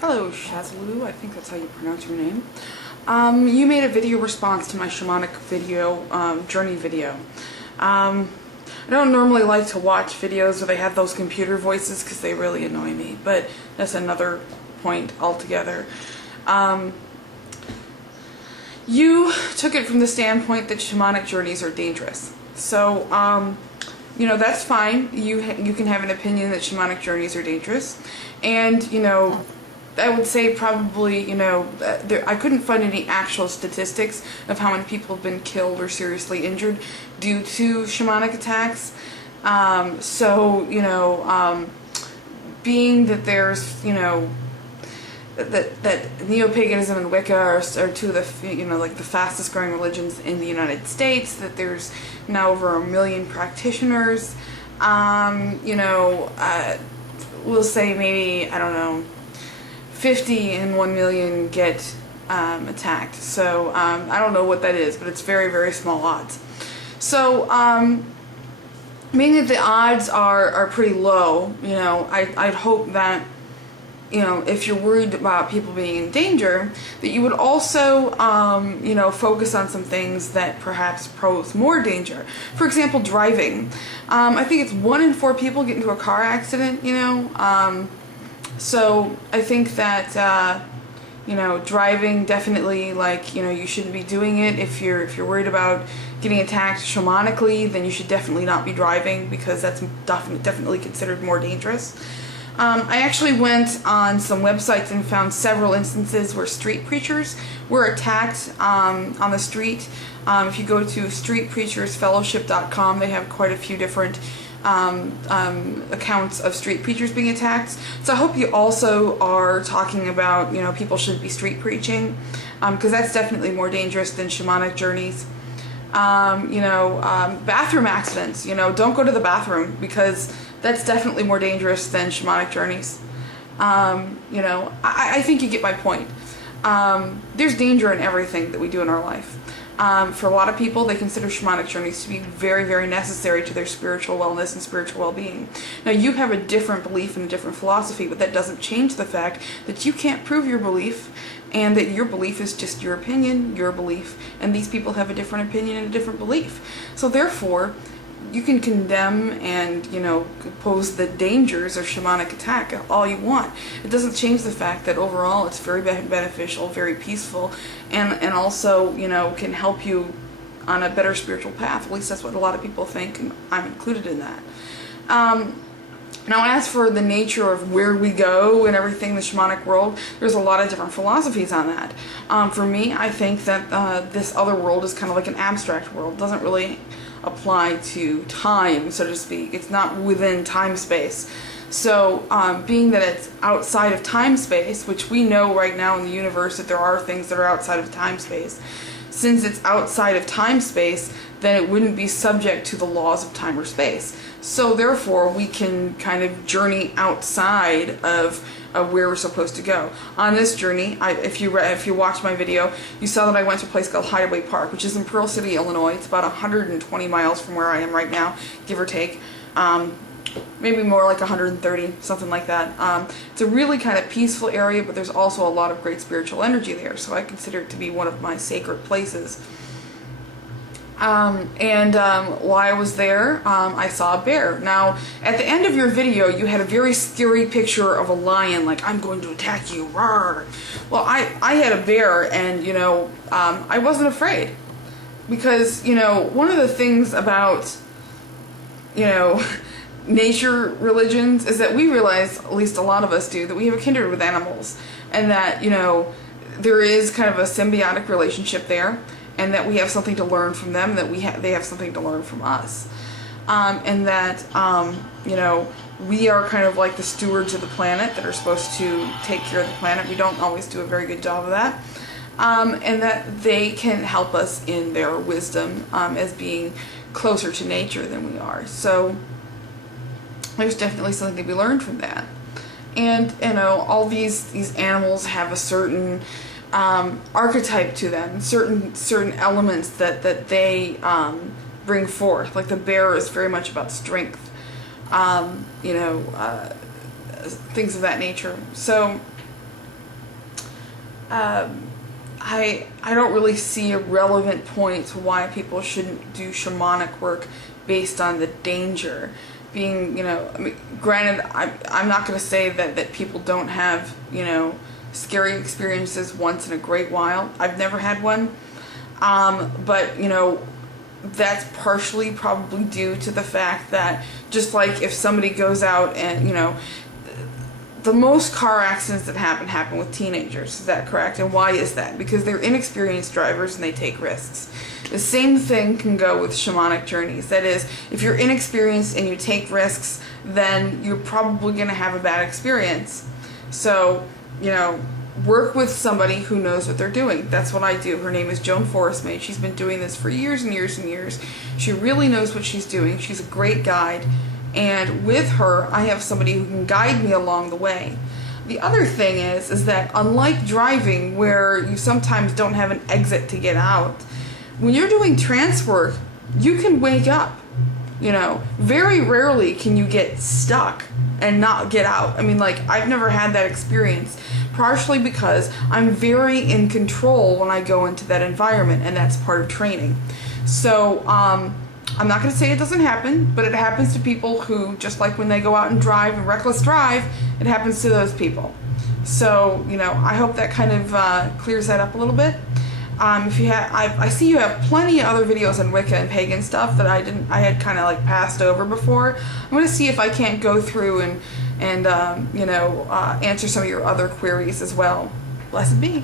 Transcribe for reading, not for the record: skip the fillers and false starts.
Hello, Shazoolo, I think that's how you pronounce your name. You made a video response to my shamanic video, journey video. I don't normally like to watch videos where they have those computer voices because they really annoy me, but that's another point altogether. You took it from the standpoint that shamanic journeys are dangerous. So, you know, that's fine. You can have an opinion that shamanic journeys are dangerous. And, you know, I would say probably, you know, I couldn't find any actual statistics of how many people have been killed or seriously injured due to shamanic attacks. So, you know, being that there's, you know, that neo-paganism and Wicca are two of the, you know, like the fastest growing religions in the United States, that there's now over 1 million practitioners, you know, we'll say maybe, I don't know, 50 in 1 million get attacked. So I don't know what that is, but it's very, very small odds. So meaning that the odds are pretty low, you know, I'd hope that, you know, if you're worried about people being in danger, that you would also, you know, focus on some things that perhaps pose more danger. For example, driving. I think it's 1 in 4 people get into a car accident, you know. So I think that, you know, driving definitely, like, you know, you shouldn't be doing it. If you're worried about getting attacked shamanically, then you should definitely not be driving, because that's definitely considered more dangerous. I actually went on some websites and found several instances where street preachers were attacked on the street. If you go to streetpreachersfellowship.com, they have quite a few different accounts of street preachers being attacked. So I hope you also are talking about, you know, people shouldn't be street preaching, because that's definitely more dangerous than shamanic journeys. You know, bathroom accidents, you know, don't go to the bathroom, because that's definitely more dangerous than shamanic journeys. You know, I think you get my point. There's danger in everything that we do in our life. For a lot of people, they consider shamanic journeys to be very, very necessary to their spiritual wellness and spiritual well-being. Now, you have a different belief and a different philosophy, but that doesn't change the fact that you can't prove your belief, and that your belief is just your opinion, your belief, and these people have a different opinion and a different belief. So therefore, you can condemn and, you know, pose the dangers of shamanic attack all you want. It doesn't change the fact that overall it's very beneficial, very peaceful, and also, you know, can help you on a better spiritual path. At least that's what a lot of people think, and I'm included in that. Now, as for the nature of where we go and everything in the shamanic world, there's a lot of different philosophies on that. For me, I think that this other world is kind of like an abstract world. It doesn't really apply to time, so to speak. It's not within time-space. So, being that it's outside of time-space, which we know right now in the universe that there are things that are outside of time-space, since it's outside of time-space, then it wouldn't be subject to the laws of time or space. So therefore, we can kind of journey outside of where we're supposed to go. On this journey, if you watched my video, you saw that I went to a place called Hideaway Park, which is in Pearl City, Illinois. It's about 120 miles from where I am right now, give or take. Maybe more like 130, something like that. It's a really kind of peaceful area, but there's also a lot of great spiritual energy there, so I consider it to be one of my sacred places. While I was there, I saw a bear. Now, at the end of your video, you had a very scary picture of a lion, like, I'm going to attack you, roar. Well, I had a bear, and, you know, I wasn't afraid. Because, you know, one of the things about, you know, nature religions is that we realize, at least a lot of us do, that we have a kindred with animals. And that, you know, there is kind of a symbiotic relationship there. And that we have something to learn from them, and that they have something to learn from us. And that, you know, we are kind of like the stewards of the planet that are supposed to take care of the planet. We don't always do a very good job of that. And that they can help us in their wisdom as being closer to nature than we are. So there's definitely something to be learned from that. And, you know, all these animals have a certain archetype to them, certain elements that they bring forth. Like the bear is very much about strength, you know, things of that nature. So I don't really see a relevant point to why people shouldn't do shamanic work based on the danger. Being, you know, I mean, granted, I'm not going to say that people don't have, you know, scary experiences once in a great while. I've never had one. But, you know, that's partially probably due to the fact that just like if somebody goes out and, you know, the most car accidents that happen with teenagers. Is that correct? And why is that? Because they're inexperienced drivers and they take risks. The same thing can go with shamanic journeys. That is, if you're inexperienced and you take risks, then you're probably going to have a bad experience. So, you know, work with somebody who knows what they're doing. That's what I do. Her name is Joan Forestmaid. She's been doing this for years and years and years. She really knows what she's doing. She's a great guide. And with her, I have somebody who can guide me along the way. The other thing is that unlike driving, where you sometimes don't have an exit to get out, when you're doing trance work, you can wake up. You know, very rarely can you get stuck and not get out. I mean, like, I've never had that experience, partially because I'm very in control when I go into that environment, and that's part of training. So, I'm not going to say it doesn't happen, but it happens to people who, just like when they go out and drive and reckless drive, it happens to those people. So, you know, I hope that kind of clears that up a little bit. If you have, I see you have plenty of other videos on Wicca and pagan stuff that I had kind of like passed over before. I'm going to see if I can't go through and you know, answer some of your other queries as well. Blessed be.